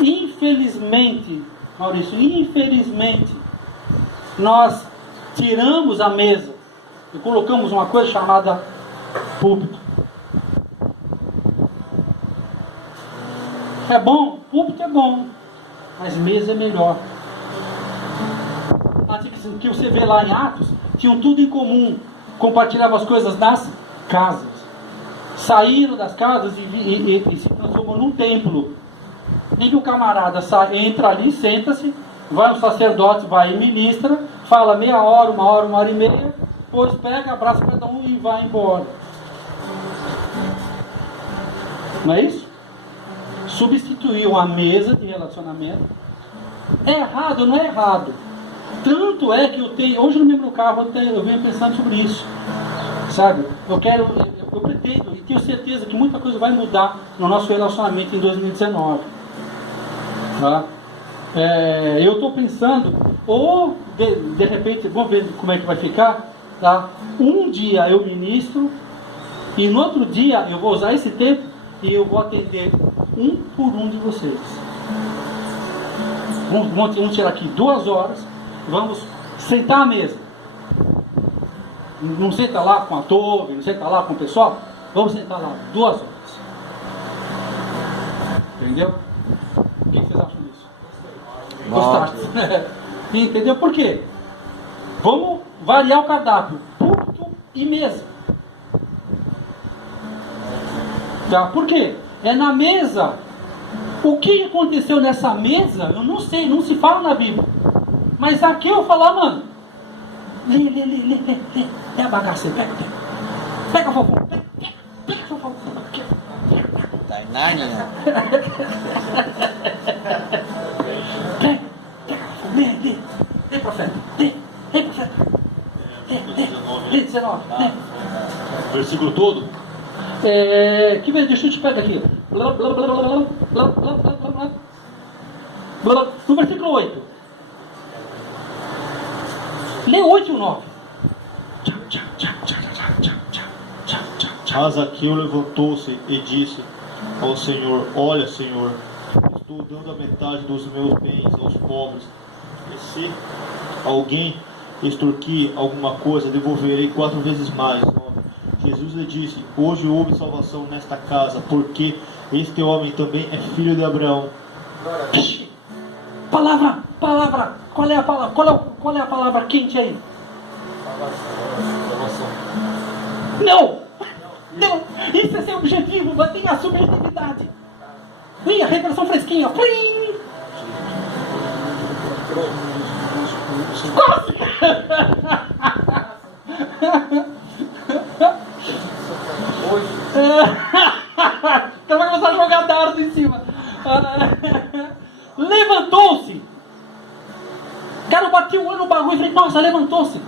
Infelizmente, Maurício, nós tiramos a mesa e colocamos uma coisa chamada púlpito. É bom? Púlpito é bom, mas mesa é melhor. Que você vê lá em Atos, tinham tudo em comum, compartilhavam as coisas nas casas. Saíram das casas e se transformou num templo. Nem que o camarada entra ali, senta-se, vai o sacerdote, vai e ministra, fala meia hora, uma hora e meia, depois pega, abraça cada um e vai embora. Não é isso? Substituiu a mesa de relacionamento. É errado ou não é errado? Tanto é que eu tenho, hoje no meu carro eu venho pensando sobre isso, sabe? Eu pretendo e tenho certeza que muita coisa vai mudar no nosso relacionamento em 2019. Tá? Eu estou pensando, ou de repente, vamos ver como é que vai ficar, tá? Um dia eu ministro e no outro dia eu vou usar esse tempo e eu vou atender um por um de vocês. Vamos tirar aqui 2 horas, vamos sentar à mesa. Não senta lá com a torre, não senta lá com o pessoal, vamos sentar lá 2 horas. Entendeu? O que vocês acham disso? Gostaram? Entendeu? Por quê? Vamos variar o cardápio: púlpito e mesa. Tá? Por quê? É na mesa. O que aconteceu nessa mesa, eu não sei, não se fala na Bíblia. Mas aqui eu falo, mano, lê a bagaça, pega a fofão, pega a fofão. Tá em Nárnia, né? Lê, profeta, lê, profeta. Lê, 19, lê. Versículo todo? Que vez, deixa eu te pegar aqui. No versículo 8. Lê 8 e o 9. Mas Zaqueu levantou-se e disse ao Senhor: Olha, Senhor, estou dando a metade dos meus bens aos pobres, e se alguém extorquir alguma coisa, devolverei 4 vezes mais. Jesus lhe disse: Hoje houve salvação nesta casa, porque este homem também é filho de Abraão. Palavra. Qual é a palavra? Qual é a palavra quente aí? Não. Isso é seu objetivo. Mantenha a subjetividade. Vem a revelação fresquinha. Quase. Ela vai começar a jogar dardo em cima. Levantou-se. Cara, eu bati o olho no bagulho e falei: nossa, levantou-se.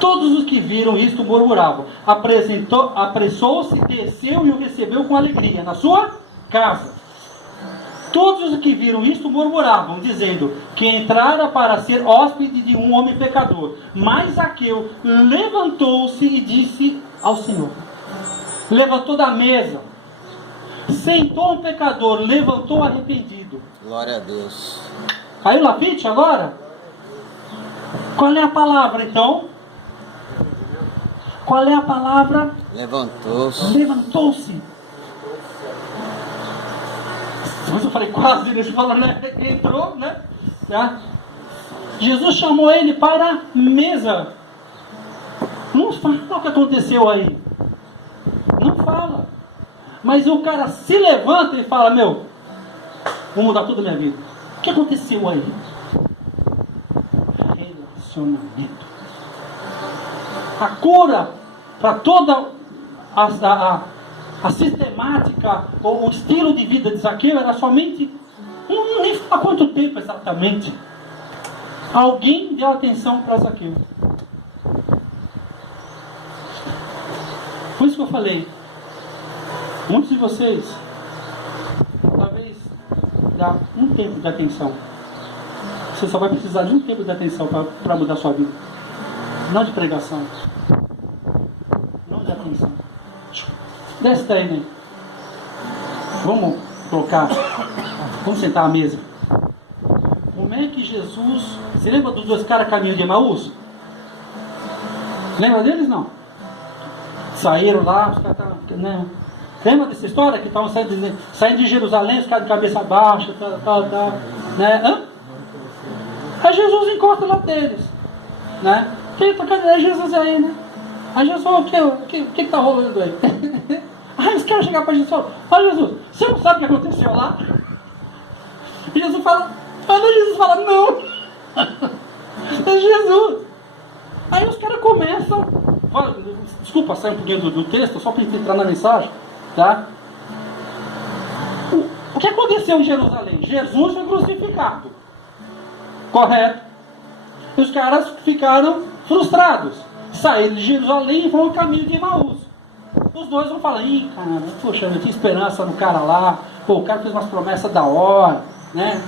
Todos os que viram isto murmuravam. Apressou-se, desceu e o recebeu com alegria na sua casa. Todos os que viram isto murmuravam, dizendo que entrara para ser hóspede de um homem pecador. Mas Zaqueu levantou-se e disse ao Senhor. Levantou da mesa, sentou um pecador, levantou arrependido. Glória a Deus. Caiu na pitch agora? Qual é a palavra então? Qual é a palavra? Levantou-se. Levantou-se. Mas eu falei quase, deixa eu falar, né? Entrou, né? Tá? Jesus chamou ele para a mesa. Não fala o que aconteceu aí. Não fala. Mas o cara se levanta e fala: meu, vou mudar toda a minha vida. O que aconteceu aí? Relacionamento. A cura para toda a sistemática, ou o estilo de vida de Zaqueu era somente, não nem há quanto tempo exatamente, alguém deu atenção para Zaqueu. Por isso que eu falei, muitos de vocês talvez dá um tempo de atenção. Você só vai precisar de um tempo de atenção para mudar a sua vida, não de pregação. muita atenção. Desce daí, né? Vamos colocar, vamos sentar à mesa. Como é que Jesus... Você lembra dos dois caras caminho de Emaús? Lembra deles, não? Saíram lá, os caras estavam... Né? Lembra dessa história? Que estavam saindo de Jerusalém, os caras de cabeça baixa, né? Hã? Aí Jesus encontra lá deles, né? Cadê Jesus aí, né? Aí Jesus falou, o que está rolando aí? Aí os caras chegaram para Jesus e falaram, Jesus, você não sabe o que aconteceu lá? E Jesus fala, não. É Jesus. Aí os caras começam, desculpa sair um pouquinho do texto, só para entrar na mensagem, tá? O que aconteceu em Jerusalém? Jesus foi crucificado, correto? E os caras ficaram frustrados, saíram de Jerusalém e vão ao caminho de Emaús. Os dois vão falar, cara, poxa, eu tinha esperança no cara lá, pô, o cara fez umas promessas da hora, né?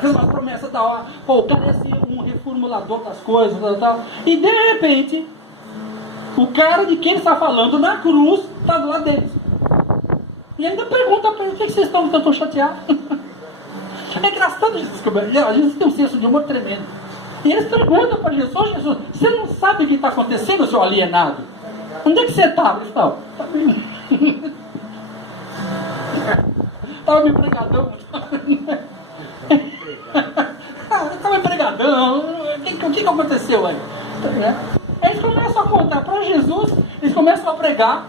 Fez umas promessas da hora, pô, o cara ia ser um reformulador das coisas, tal. E de repente, o cara de quem ele está falando na cruz está do lado deles. E ainda pergunta para ele, por que vocês estão tão chateados? É engraçado, Jesus tem um senso de humor tremendo. E eles perguntam para Jesus, Jesus, você não sabe o que está acontecendo, seu alienado? Onde é que você está? Eles falam, estava meio pregadão. Estava meio pregadão. O que aconteceu aí? Aí eles começam a contar para Jesus, eles começam a pregar,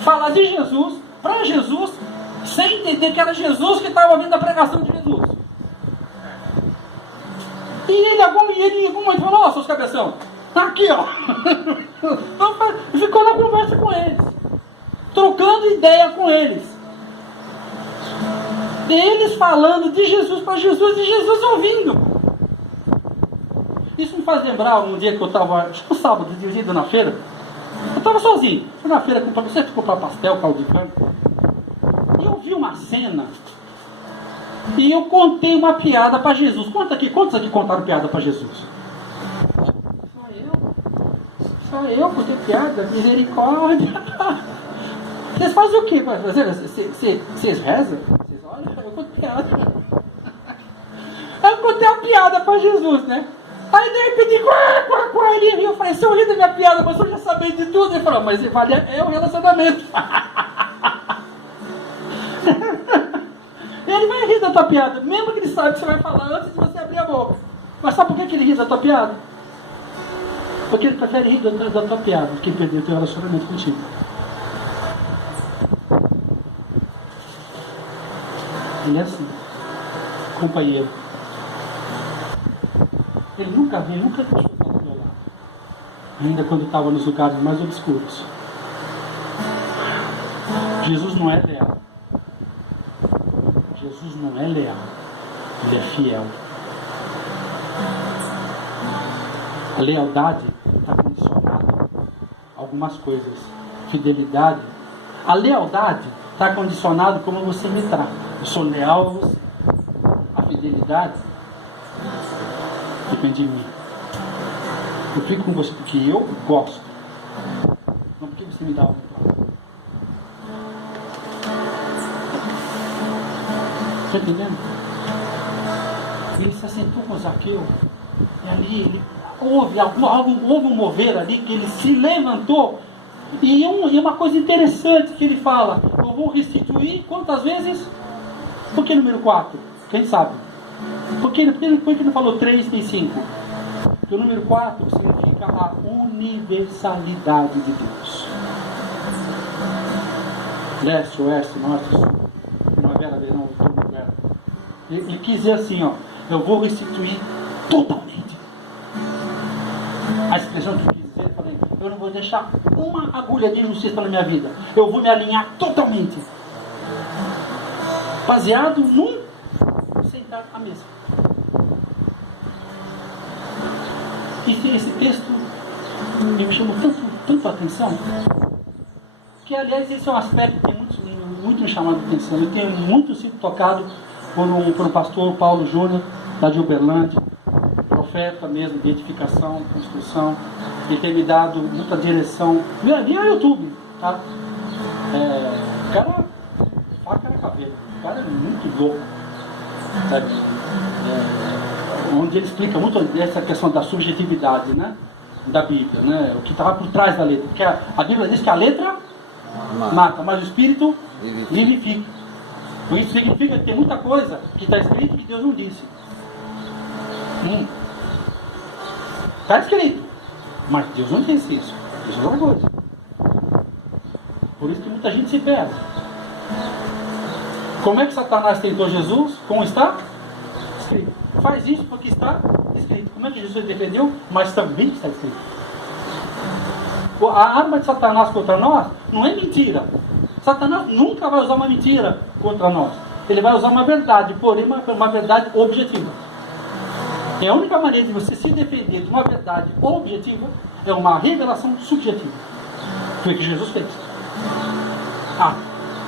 falar de Jesus, para Jesus, sem entender que era Jesus que estava ouvindo a pregação de Jesus. E ele, em algum momento, falou, seus cabeção, aqui, ó. Então, ficou na conversa com eles, trocando ideia com eles. Eles falando de Jesus para Jesus e Jesus ouvindo. Isso me faz lembrar um dia que eu estava, acho que um sábado, dirigindo na feira. Eu estava sozinho, fui na feira comprar pastel, caldo de cana. E eu vi uma cena. E eu contei uma piada para Jesus. Conta aqui, quantos aqui contaram piada para Jesus? Só eu contei piada, misericórdia. Vocês fazem o quê? Vocês rezam? Vocês olham? Eu conto piada. Eu contei uma piada para Jesus, né? Aí de repente, ele riu. Eu falei, se eu ri da minha piada, mas eu já sabia de tudo. Ele falou, mas vale é o relacionamento. Ele vai rir da tua piada, mesmo que ele saiba que você vai falar antes de você abrir a boca. Mas sabe por que ele ri da tua piada? Porque ele prefere rir da tua piada do que perder o teu relacionamento contigo. Ele é assim, companheiro. Ele nunca deixou estar do meu lado. Ainda quando estava nos lugares mais obscuros. Jesus não é leal. Jesus não é leal. Ele é fiel. A lealdade está condicionada a algumas coisas. Fidelidade. A lealdade está condicionada como você me trata. Eu sou leal a você. A fidelidade depende de mim. Eu fico com você porque eu gosto. Não porque você me dá algo em troca. Está entendendo? Ele se assentou com Zaqueu. E ali houve um mover ali que ele se levantou. E uma coisa interessante que ele fala: eu vou restituir quantas vezes? Por que número 4? Quem sabe? Por que ele não falou 3 e 5? Porque o número 4 significa a universalidade de Deus. Leste, oeste, norte, sul, primavera, verão, outono, inverno. Ele quis dizer assim, ó, eu vou restituir totalmente. A expressão que eu quis dizer, eu falei, eu não vou deixar uma agulha de injustiça na minha vida. Eu vou me alinhar totalmente. Baseado num sentar à mesa. E esse texto me chamou tanto a atenção, que aliás esse é um aspecto que tem muito me chamado a atenção. Eu tenho muito sido tocado por um pastor, Paulo Júnior, lá de Uberlândia, profeta mesmo, de edificação, construção, e tem me dado muita direção. Vem no YouTube, tá? O cara, faca na cabeça, o cara é muito louco, sabe? Onde ele explica muito essa questão da subjetividade, né? Da Bíblia, né? O que estava por trás da letra, porque a Bíblia diz que a letra mata, mas o Espírito vivifica. Isso significa que tem muita coisa que está escrito que Deus não disse. Está escrito, mas Deus não disse isso. Deus é outra coisa. Por isso que muita gente se perde. Como é que Satanás tentou Jesus? Como está escrito. Faz isso porque está escrito. Como é que Jesus defendeu? Mas também está escrito. A arma de Satanás contra nós não é mentira. Satanás nunca vai usar uma mentira contra nós. Ele vai usar uma verdade, porém uma verdade objetiva. E a única maneira de você se defender de uma verdade objetiva é uma revelação subjetiva. Foi o que Jesus fez.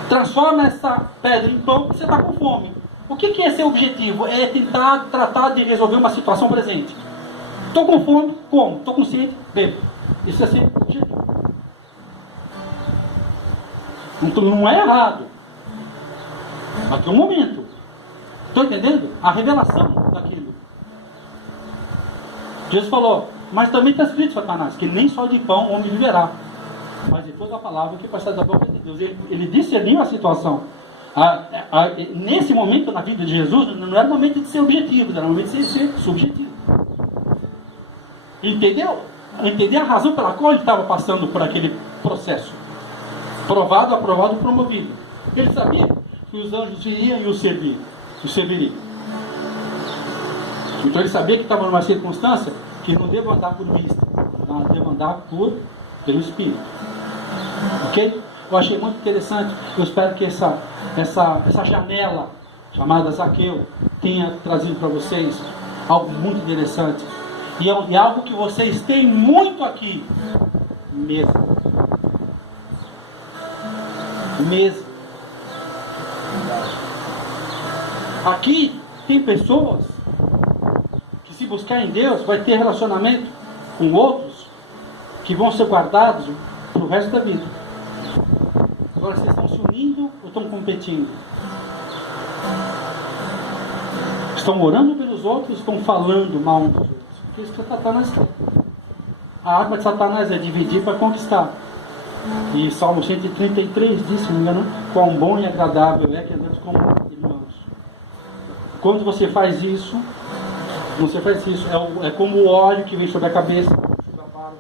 Transforma essa pedra em pão, você está com fome. O que é ser objetivo? É tentar tratar de resolver uma situação presente. Estou com fome, como? Estou com sede, bebo. Isso é ser objetivo. Então não é errado. Mas tem um momento. Estão entendendo? A revelação daquilo. Jesus falou, mas também está escrito, Satanás, que nem só de pão o homem viverá, mas de toda a palavra que passa da boca de Deus. Ele discerniu a situação. Nesse momento na vida de Jesus, não era momento de ser objetivo, era momento de ser subjetivo. Entendeu? Entender a razão pela qual ele estava passando por aquele processo. Provado, aprovado, promovido. Ele sabia que os anjos iriam e o serviriam. Então ele sabia que estava numa circunstância que não devo andar por vista, não devo andar pelo Espírito. Ok? Eu achei muito interessante. Eu espero que essa janela chamada Zaqueu tenha trazido para vocês algo muito interessante. E é algo que vocês têm muito aqui mesmo. Aqui tem pessoas que, se buscar em Deus, vai ter relacionamento com outros que vão ser guardados para o resto da vida. Agora, vocês estão se unindo ou estão competindo? Estão orando pelos outros, estão falando mal uns dos outros? Porque isso que Satanás quer. A arma de Satanás é dividir para conquistar. E Salmo 133 diz, se não me engano, quão bom e agradável é que andamos como irmãos. Quando você faz isso, é como o óleo que vem sobre a cabeça, sobre a barba,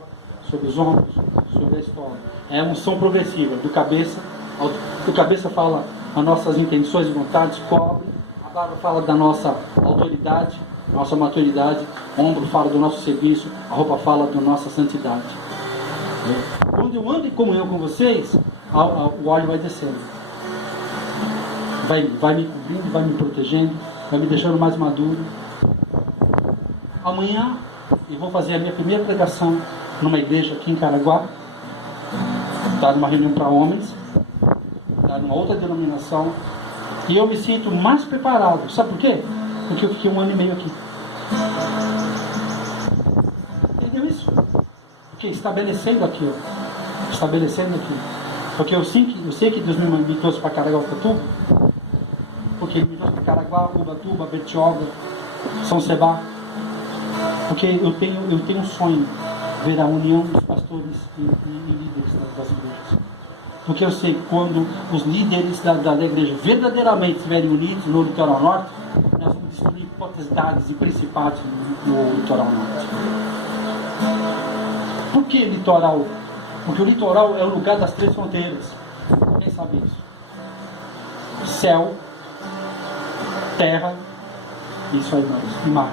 sobre os ombros, sobre a estola. É a unção progressiva, do cabeça fala as nossas intenções e vontades, cobre, a barba fala da nossa autoridade, nossa maturidade, o ombro fala do nosso serviço, a roupa fala da nossa santidade. Quando eu ando em comunhão com vocês, o óleo vai descendo. Vai me cobrindo, vai me protegendo, vai me deixando mais maduro. Amanhã eu vou fazer a minha primeira pregação numa igreja aqui em Caraguá. Está numa reunião para homens, está numa outra denominação. E eu me sinto mais preparado. Sabe por quê? Porque eu fiquei 1 ano e meio aqui. Entendeu isso? Porque estabelecendo aqui. Porque eu sei que Deus me trouxe para Caraguatatuba. Porque Ele me trouxe para Caraguá, Ubatuba, Bertioga, São Sebá. Porque eu tenho um sonho, ver a união dos pastores e líderes das igrejas. Porque eu sei que quando os líderes da igreja verdadeiramente estiverem unidos no litoral norte, nós vamos destruir potestades e principados no litoral norte. Por que litoral? Porque o litoral é o lugar das 3 fronteiras. Quem sabe isso? Céu, terra, isso aí mais, e mar.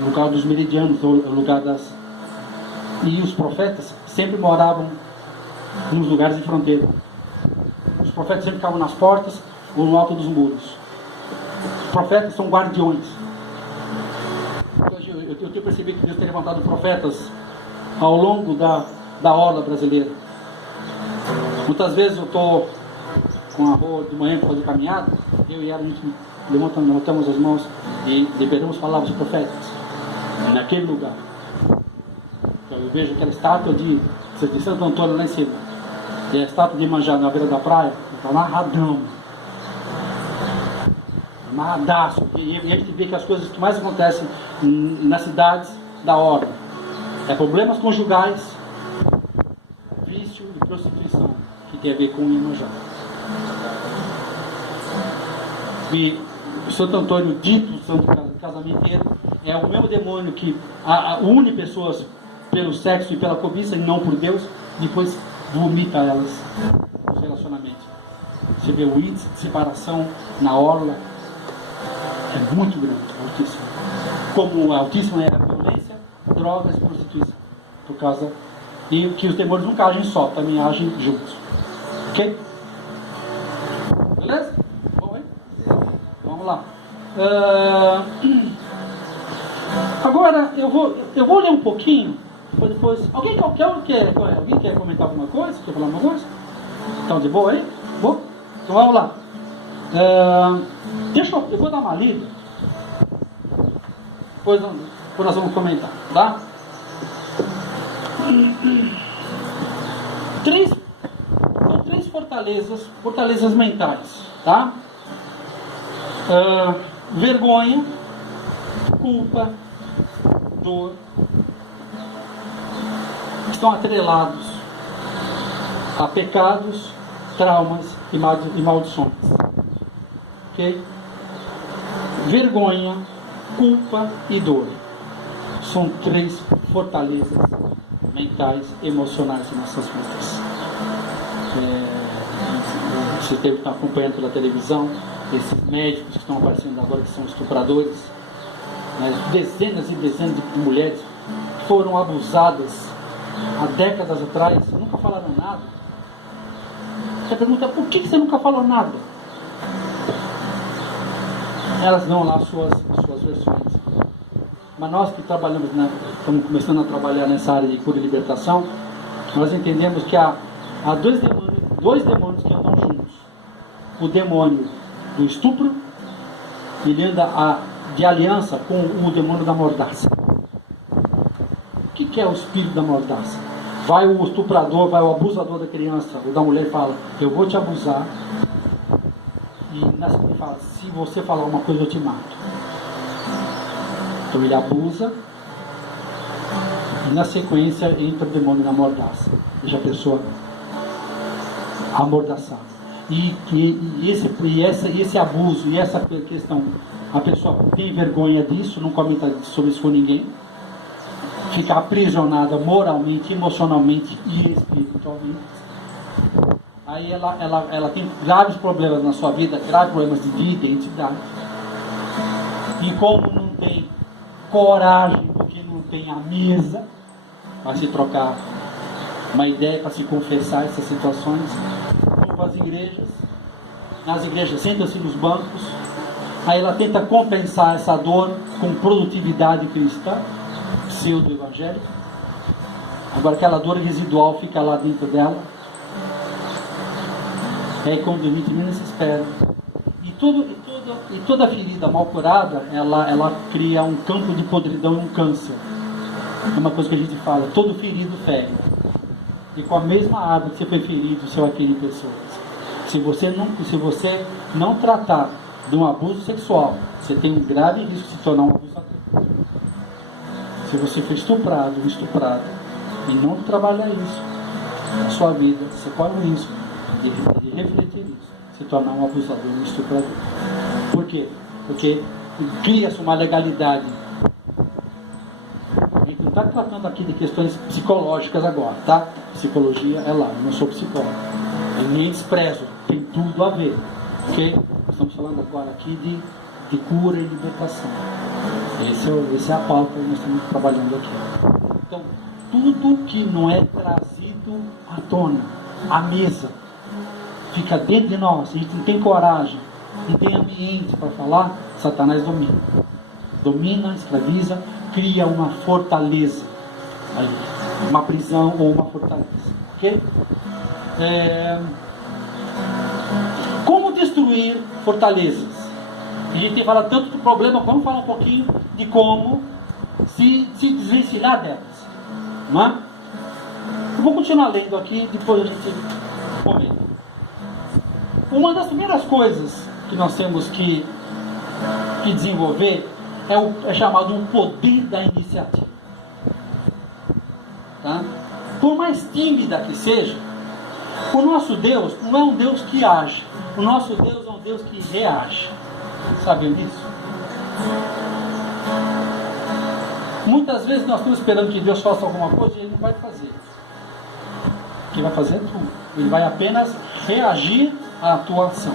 O lugar dos meridianos, o lugar das... E os profetas sempre moravam nos lugares de fronteira. Os profetas sempre ficavam nas portas ou no alto dos muros. Os profetas são guardiões. Eu tenho percebido que Deus tem levantado profetas ao longo da orla brasileira. Muitas vezes eu estou com a rua de manhã para fazer caminhada, eu e ela, a gente levantamos as mãos e liberamos palavras proféticas naquele lugar. Então, eu vejo aquela estátua de Santo Antônio lá em cima, e a estátua de Iemanjá na beira da praia, está amarradão, amarradaço, e a gente vê que as coisas que mais acontecem nas cidades da ordem é problemas conjugais, vício e prostituição, que tem a ver com o Iemanjá. E o Santo Antônio, dito santo casamenteiro, é o mesmo demônio que une pessoas pelo sexo e pela cobiça e não por Deus, depois vomita elas nos relacionamentos. Você vê o índice de separação na orla é muito grande, altíssimo. Como altíssimo é a violência, drogas e prostituição, por causa e que os demônios nunca agem só, também agem juntos. Ok? Beleza? Bom, hein? Vamos lá. Agora eu vou ler um pouquinho. Depois, alguém quer comentar alguma coisa? Quer falar alguma coisa? Então, de boa aí? Boa? Então vamos lá. Eu vou dar uma lida. Depois nós vamos comentar, tá? São três fortalezas mentais, tá? Vergonha, culpa, dor, estão atrelados a pecados, traumas e maldições. Ok? Vergonha, culpa e dor são três fortalezas mentais, emocionais em nossas vidas. Você deve estar acompanhando pela televisão esses médicos que estão aparecendo agora, que são estupradores, né? Dezenas e dezenas de mulheres que foram abusadas há décadas atrás, nunca falaram nada. Você pergunta, por que você nunca falou nada? Elas dão lá suas versões. Mas nós que trabalhamos, estamos começando a trabalhar nessa área de cura e libertação, nós entendemos que há dois demônios que andam juntos. O demônio do estupro, ele anda de aliança com o demônio da mordaça. O que é o espírito da mordaça? Vai o estuprador, vai o abusador da criança ou da mulher e fala, eu vou te abusar, e na sequência ele fala, se você falar uma coisa eu te mato. Então ele abusa, e na sequência entra o demônio da mordaça, deixa a pessoa amordaçada. E esse abuso e essa questão, a pessoa tem vergonha disso, não comenta sobre isso com ninguém, fica aprisionada moralmente, emocionalmente e espiritualmente. Aí ela tem graves problemas na sua vida, graves problemas de identidade. E como não tem coragem, porque não tem a mesa para se trocar uma ideia, para se confessar essas situações, vão para as igrejas, nas igrejas sentam-se nos bancos, aí ela tenta compensar essa dor com produtividade cristã, pseudo-evangélica. Agora aquela dor residual fica lá dentro dela. E aí quando a gente menos se espera. E toda ferida mal curada, ela cria um campo de podridão e um câncer. É uma coisa que a gente fala, todo ferido fere. E com a mesma água que você foi ferido, você vai ferir pessoas. Se você não tratar de um abuso sexual, você tem um grave risco de se tornar um abusador. Se você for estuprado, e não trabalhar isso na sua vida, você corre o risco de refletir isso, se tornar um abusador, um estuprador. Por quê? Porque cria-se uma legalidade. A gente não está tratando aqui de questões psicológicas agora, tá? Psicologia é lá, eu não sou psicólogo. Eu nem desprezo, tem tudo a ver. Ok? Estamos falando agora aqui de cura e libertação. Essa é a pauta que nós estamos trabalhando aqui. Então, tudo que não é trazido à tona, à mesa, fica dentro de nós, a gente não tem coragem, não tem ambiente para falar, Satanás domina. Domina, escraviza, cria uma fortaleza, uma prisão ou uma fortaleza. Ok? Como destruir fortalezas? A gente tem falado tanto do problema, vamos falar um pouquinho de como se desvencilhar delas. Não é? Eu vou continuar lendo aqui, depois a gente comenta. Uma das primeiras coisas que nós temos que desenvolver é chamado o poder da iniciativa. Tá? Por mais tímida que seja, o nosso Deus não é um Deus que age. O nosso Deus é um Deus que reage. Sabiam disso? Muitas vezes nós estamos esperando que Deus faça alguma coisa e Ele não vai fazer. Ele vai fazer tudo. Ele vai apenas reagir à tua ação.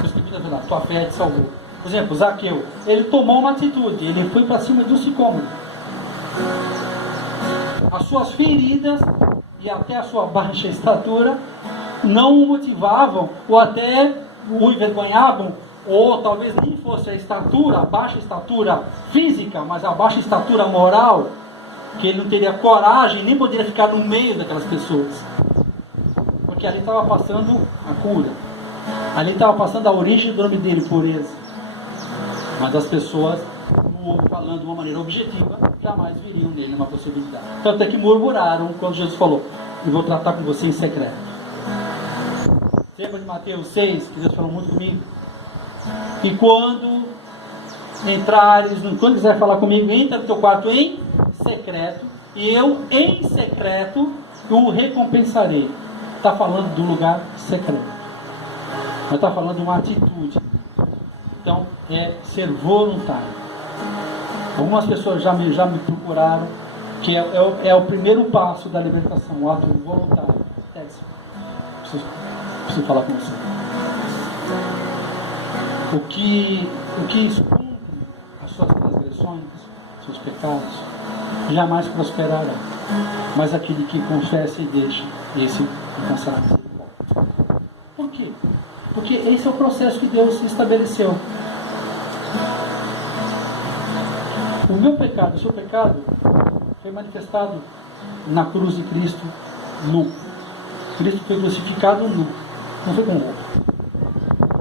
Por isso que Bíblia diz lá, tua fé te salvou. Por exemplo, Zaqueu, ele tomou uma atitude, ele foi para cima de um sicômoro. As suas feridas e até a sua baixa estatura não o motivavam, ou até o envergonhavam, ou talvez nem fosse a estatura, a baixa estatura física, mas a baixa estatura moral, que ele não teria coragem, nem poderia ficar no meio daquelas pessoas. Porque ali estava passando a cura. Ali estava passando a origem do nome dele, pureza. Mas as pessoas, falando de uma maneira objetiva, jamais viriam nele uma possibilidade. Tanto é que murmuraram quando Jesus falou: eu vou tratar com você em secreto. Lembra de Mateus 6, que Deus falou muito comigo? E quando entrares, quando quiser falar comigo, entra no teu quarto em secreto, e eu em secreto o recompensarei. Está falando do lugar secreto, mas está falando de uma atitude. Então é ser voluntário. Algumas pessoas já me procuraram, que é o primeiro passo da libertação, o ato voluntário. Preciso falar com você. O que esconde as suas transgressões, seus pecados, jamais prosperará. Mas aquele que confessa e deixa, esse alcançará misericórdia. Por quê? Porque esse é o processo que Deus estabeleceu. O meu pecado, o seu pecado, foi manifestado na cruz de Cristo nu. Cristo foi crucificado nu, não foi com roupa.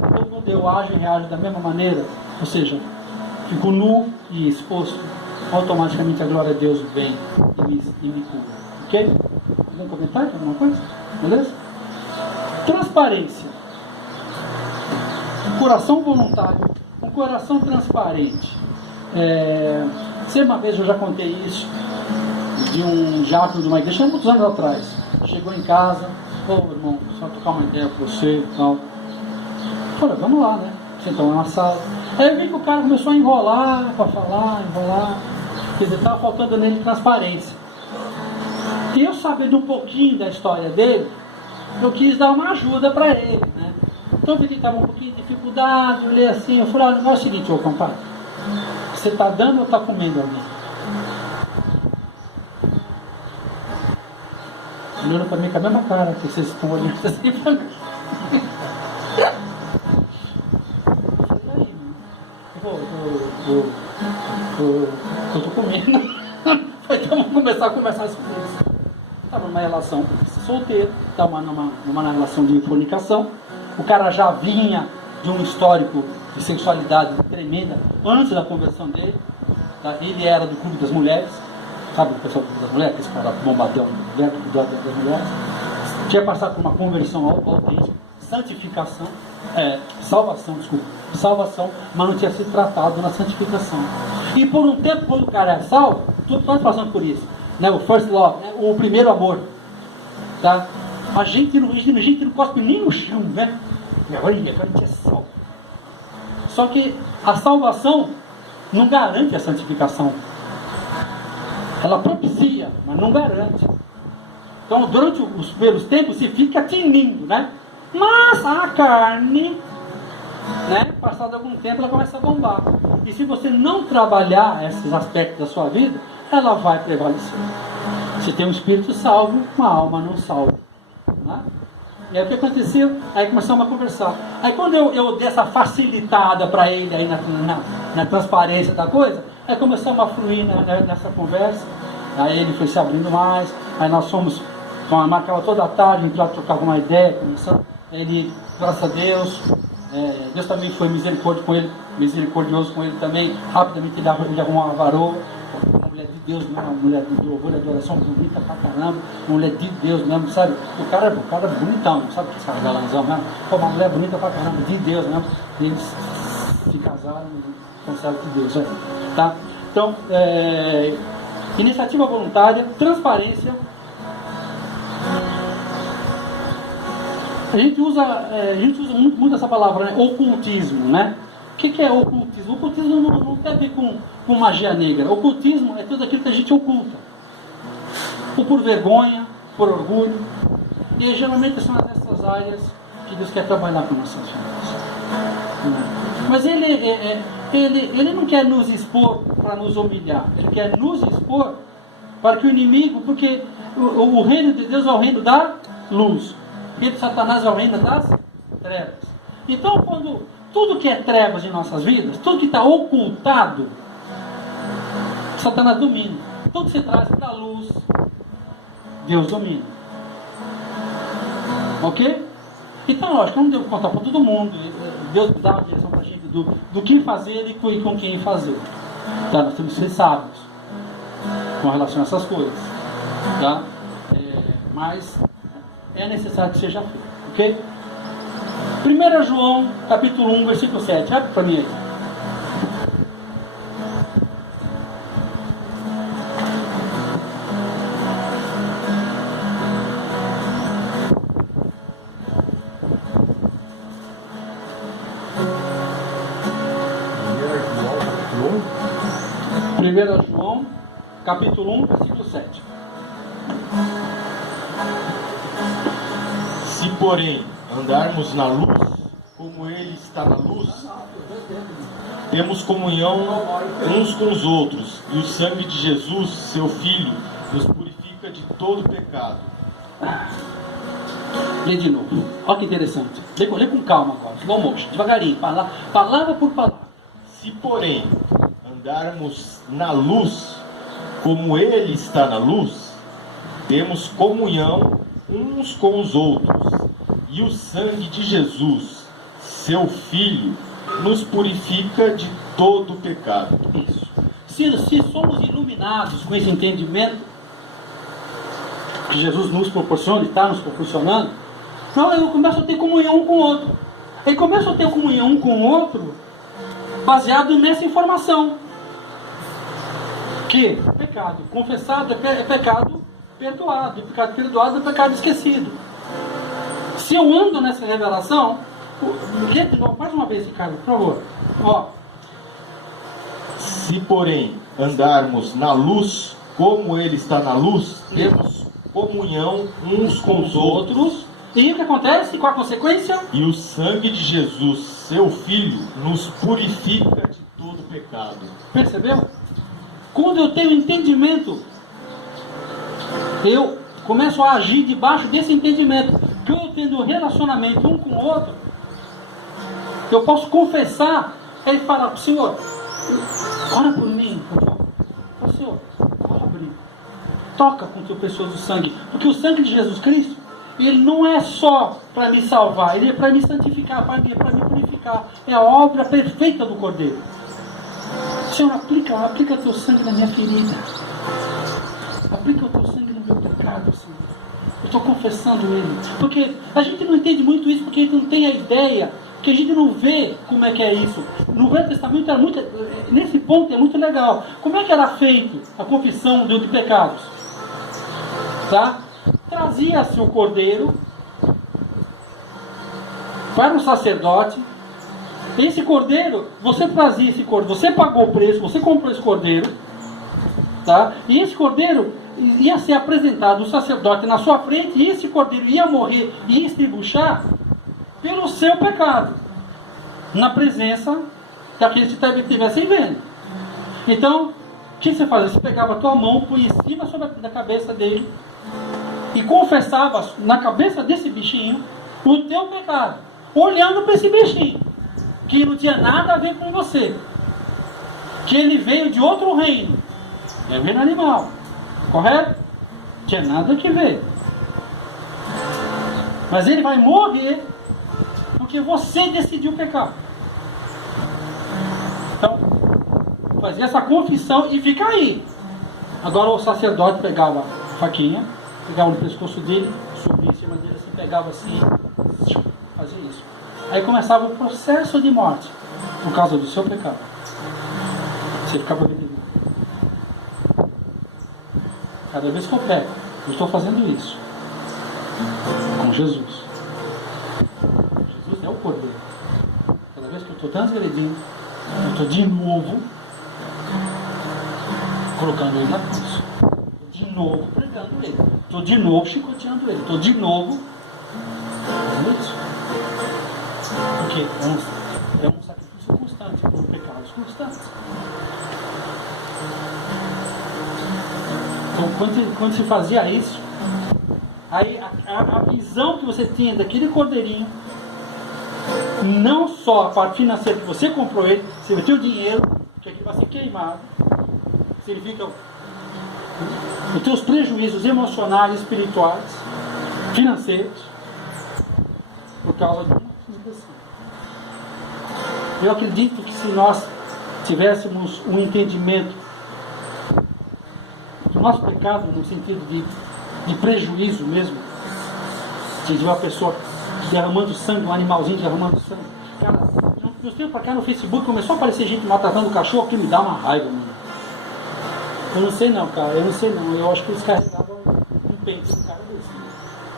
Então, quando eu ajo e reajo da mesma maneira, ou seja, fico nu e exposto, automaticamente a glória de Deus vem e me cura. Ok? Algum comentário? Alguma coisa? Beleza? Transparência. Um coração voluntário, um coração transparente. Uma vez eu já contei isso de um diácono de uma igreja, há muitos anos atrás. Chegou em casa, irmão, só tocar uma ideia para você e tal. Falei, vamos lá, né? Sentou lá na sala. Aí eu vi que o cara começou a enrolar, para falar, enrolar. Quer dizer, estava faltando nele transparência. E eu sabendo um pouquinho da história dele, eu quis dar uma ajuda para ele, né? Então eu vi que ele estava um pouquinho de dificuldade, eu olhei assim, eu falei, olha, o negócio é o seguinte, ô compadre, você está dando ou está comendo alguém? Olhando para mim com a mesma cara que vocês estão olhando assim para mim. Eu estou comendo. Então vamos começar a conversar sobre isso. Estava numa relação solteiro, estava numa relação de fornicação. O cara já vinha de um histórico de sexualidade tremenda antes da conversão dele. Ele era do clube das mulheres. Sabe o pessoal do clube das mulheres? Esse cara bombardeou dentro das mulheres. Tinha passado por uma conversão autêntica, santificação, salvação, mas não tinha sido tratado na santificação. E por um tempo, quando o cara é salvo, todos passando por isso, né? O first love, né? O primeiro amor, tá? A gente não cospe nem no chão, né? Agora a gente é salvo. Só que a salvação não garante a santificação. Ela propicia, mas não garante. Então, durante os primeiros tempos, se fica tinindo, né? Mas a carne, né? Passado algum tempo, ela começa a bombar. E se você não trabalhar esses aspectos da sua vida, ela vai prevalecer. Você tem um espírito salvo, uma alma não salva. Né? E aí o que aconteceu? Aí começamos a conversar. Aí quando eu dei essa facilitada para ele aí na transparência da coisa, aí começamos a fluir nessa conversa. Aí ele foi se abrindo mais. Aí nós fomos, marcava toda a tarde, trocava uma ideia, começando. ele, graças a Deus, Deus também foi misericordioso com ele também. Rapidamente ele arrumou uma varoa, uma mulher de Deus, uma mulher de louvor e adoração bonita pra caramba, uma mulher de Deus mesmo, sabe? O cara é bonitão, sabe que esse galanzão mesmo? Pô, uma mulher bonita pra caramba, de Deus mesmo. Eles se casaram e pensaram de Deus, tá? Então, iniciativa voluntária, transparência. A gente usa muito essa palavra, né? Ocultismo, né? O que é ocultismo? Ocultismo não tem a ver com magia negra. Ocultismo é tudo aquilo que a gente oculta. Ou por vergonha, por orgulho. E geralmente são essas áreas que Deus quer trabalhar com nossas vidas. Mas ele não quer nos expor para nos humilhar. Ele quer nos expor para que o inimigo, porque o reino de Deus é o reino da luz. O reino de Satanás é o reino das trevas. Então, quando tudo que é trevas em nossas vidas, tudo que está ocultado, Satanás domina. Tudo que se traz da luz, Deus domina. Ok? Então, lógico, eu não devo contar para todo mundo. Deus dá uma direção para a gente do que fazer e com quem fazer. Tá? Nós temos que ser sábios com relação a essas coisas. Tá? Mas é necessário que seja feito. Ok? 1 João, capítulo 1, versículo 7. Abre para mim aí. João, capítulo 1, versículo 7. Se, porém, andarmos na luz, como Ele está na luz, temos comunhão uns com os outros, e o sangue de Jesus, seu Filho, nos purifica de todo pecado. Lê de novo. Olha que interessante. Lê com calma agora, slow motion, devagarinho, palavra por palavra. Se, porém, andarmos na luz, como Ele está na luz, temos comunhão uns com os outros, e o sangue de Jesus, seu Filho, nos purifica de todo pecado. Isso. Se somos iluminados com esse entendimento que Jesus nos proporciona, está nos proporcionando, então eu começo a ter comunhão um com o outro. Eu começo a ter comunhão um com o outro baseado nessa informação. Que pecado confessado é pecado perdoado. E pecado perdoado é pecado esquecido. Se eu ando nessa revelação, lê mais uma vez, Ricardo, por favor. Ó. Se, porém, andarmos na luz, como Ele está na luz, temos comunhão uns com os outros. E o que acontece? Qual a consequência? E o sangue de Jesus, seu Filho, nos purifica de todo pecado. Percebeu? Quando eu tenho entendimento, eu começo a agir debaixo desse entendimento. Que eu tendo um relacionamento um com o outro, eu posso confessar e falar: Senhor, ora por mim, Senhor, abre, toca com o teu precioso sangue. Porque o sangue de Jesus Cristo, ele não é só para me salvar, ele é para me santificar, para me purificar. É a obra perfeita do Cordeiro. Senhor, aplica teu sangue na minha ferida. Aplica o teu sangue no meu pecado, Senhor. Eu estou confessando ele. Porque a gente não entende muito isso, porque a gente não tem a ideia, que a gente não vê como é que é isso. No Velho Testamento era muito, nesse ponto é muito legal. Como é que era feito a confissão de pecados? Tá? Trazia-se o cordeiro para o sacerdote. Esse cordeiro, você trazia esse cordeiro, você pagou o preço, você comprou esse cordeiro, tá? E esse cordeiro ia ser apresentado ao sacerdote na sua frente, e esse cordeiro ia morrer e ia estribuchar pelo seu pecado, na presença daqueles que estivessem vendo. Então, o que você fazia? Você pegava a tua mão, punha em cima da cabeça dele e confessava na cabeça desse bichinho o teu pecado, olhando para esse bichinho, que não tinha nada a ver com você, que ele veio de outro reino, é o reino animal, correto? Tinha nada que ver, mas ele vai morrer porque você decidiu pecar. Então, fazia essa confissão e fica aí. Agora o sacerdote pegava a faquinha, pegava no pescoço dele, subia em cima dele, assim, pegava assim, fazia isso. Aí começava o processo de morte, por causa do seu pecado. Você ficava redimido. Cada vez que eu peco, eu estou fazendo isso com Jesus. Jesus é o Cordeiro. Cada vez que eu estou transgredindo, eu estou de novo colocando ele na cruz. Estou de novo pregando ele. Estou de novo chicoteando ele. Estou de novo fazendo isso. Porque é um sacrifício constante, por pecados constantes. Então, quando se fazia isso, aí a visão que você tinha daquele cordeirinho, não só a parte financeira que você comprou ele, você meteu o dinheiro, que aqui vai ser queimado, significa os teus prejuízos emocionais, espirituais, financeiros, por causa de uma transgressão. Eu acredito que se nós tivéssemos um entendimento do nosso pecado, no sentido de prejuízo mesmo, de uma pessoa derramando sangue, um animalzinho derramando sangue. Cara, de uns tempos pra cá no Facebook começou a aparecer gente maltratando o cachorro, que me dá uma raiva, mano. Eu não sei não, cara, eu não sei não. Eu acho que eles carregavam um peito no cara desse.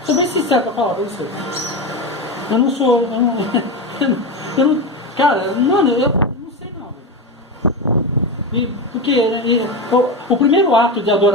Sou bem sincero pra falar pra você. Eu não sou. Eu não cara, mano, eu não sei não, velho. Porque o primeiro ato de adoração